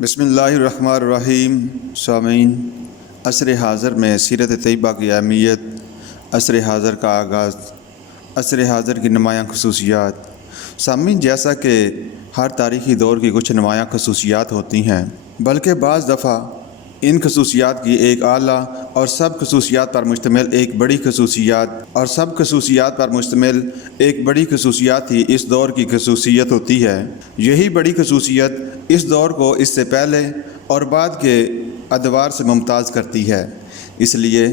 بسم اللہ الرحمن الرحیم۔ سامعین، عصر حاضر میں سیرت طیبہ کی اہمیت، عصر حاضر کا آغاز، عصر حاضر کی نمایاں خصوصیات۔ سامعین، جیسا کہ ہر تاریخی دور کی کچھ نمایاں خصوصیات ہوتی ہیں، بلکہ بعض دفعہ ان خصوصیات کی ایک اعلیٰ اور سب خصوصیات پر مشتمل ایک بڑی خصوصیات ہی اس دور کی خصوصیت ہوتی ہے۔ یہی بڑی خصوصیت اس دور کو اس سے پہلے اور بعد کے ادوار سے ممتاز کرتی ہے۔ اس لیے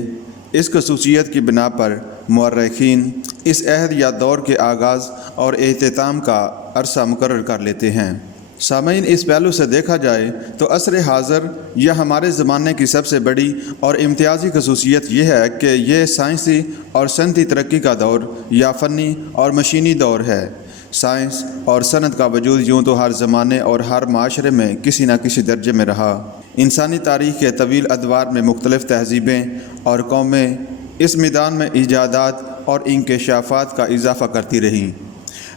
اس خصوصیت کی بنا پر مورخین اس عہد یا دور کے آغاز اور اختتام کا عرصہ مقرر کر لیتے ہیں۔ سامعین، اس پہلو سے دیکھا جائے تو عصر حاضر یا ہمارے زمانے کی سب سے بڑی اور امتیازی خصوصیت یہ ہے کہ یہ سائنسی اور صنعتی ترقی کا دور یا فنی اور مشینی دور ہے۔ سائنس اور صنعت کا وجود یوں تو ہر زمانے اور ہر معاشرے میں کسی نہ کسی درجے میں رہا۔ انسانی تاریخ کے طویل ادوار میں مختلف تہذیبیں اور قومیں اس میدان میں ایجادات اور انکشافات کا اضافہ کرتی رہیں،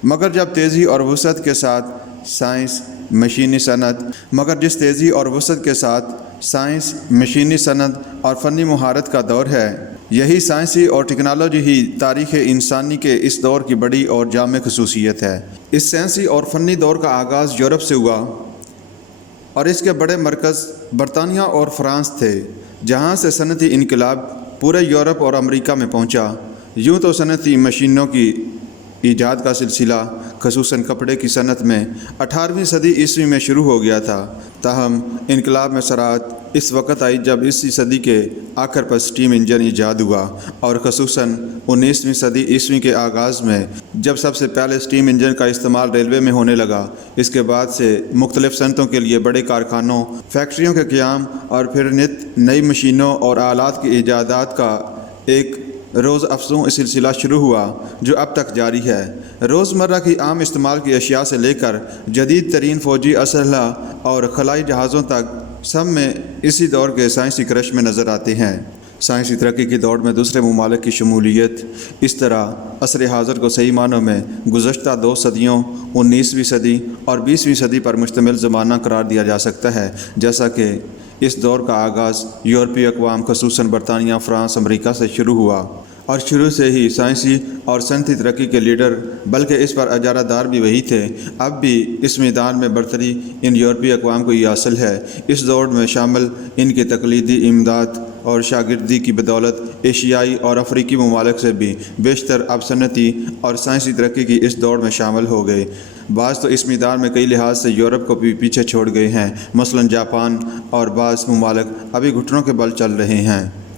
مگر جب تیزی اور وسعت کے ساتھ سائنس، مشینی صنعت اور فنی مہارت کا دور ہے، یہی سائنسی اور ٹیکنالوجی ہی تاریخ انسانی کے اس دور کی بڑی اور جامع خصوصیت ہے۔ اس سائنسی اور فنی دور کا آغاز یورپ سے ہوا اور اس کے بڑے مرکز برطانیہ اور فرانس تھے، جہاں سے صنعتی انقلاب پورے یورپ اور امریکہ میں پہنچا۔ یوں تو صنعتی مشینوں کی ایجاد کا سلسلہ خصوصاً کپڑے کی صنعت میں 18ویں صدی عیسوی میں شروع ہو گیا تھا، تاہم انقلاب میں سرعت اس وقت آئی جب اسی صدی کے آخر پر سٹیم انجن ایجاد ہوا، اور خصوصاً 19ویں صدی عیسوی کے آغاز میں جب سب سے پہلے سٹیم انجن کا استعمال ریلوے میں ہونے لگا۔ اس کے بعد سے مختلف صنعتوں کے لیے بڑے کارخانوں، فیکٹریوں کے قیام اور پھر نئی مشینوں اور آلات کی ایجادات کا ایک روز افزوں سلسلہ شروع ہوا جو اب تک جاری ہے۔ روزمرہ کی عام استعمال کی اشیاء سے لے کر جدید ترین فوجی اسلحہ اور خلائی جہازوں تک سب میں اسی دور کے سائنسی کرشمے نظر آتے ہیں۔ سائنسی ترقی کی دوڑ میں دوسرے ممالک کی شمولیت، اس طرح عصر حاضر کو صحیح معنوں میں گزشتہ 2 صدیوں 19ویں صدی اور 20ویں صدی پر مشتمل زمانہ قرار دیا جا سکتا ہے، جیسا کہ اس دور کا آغاز یورپی اقوام خصوصاً برطانیہ، فرانس، امریکہ سے شروع ہوا، اور شروع سے ہی سائنسی اور صنعتی ترقی کے لیڈر بلکہ اس پر اجارہ دار بھی وہی تھے۔ اب بھی اس میدان میں برتری ان یورپی اقوام کو ہی حاصل ہے۔ اس دور میں شامل ان کی تقلیدی امداد اور شاگردی کی بدولت ایشیائی اور افریقی ممالک سے بھی بیشتر اب صنعتی اور سائنسی ترقی کی اس دوڑ میں شامل ہو گئے۔ بعض تو اس میدان میں کئی لحاظ سے یورپ کو بھی پیچھے چھوڑ گئے ہیں، مثلاً جاپان، اور بعض ممالک ابھی گھٹنوں کے بل چل رہے ہیں۔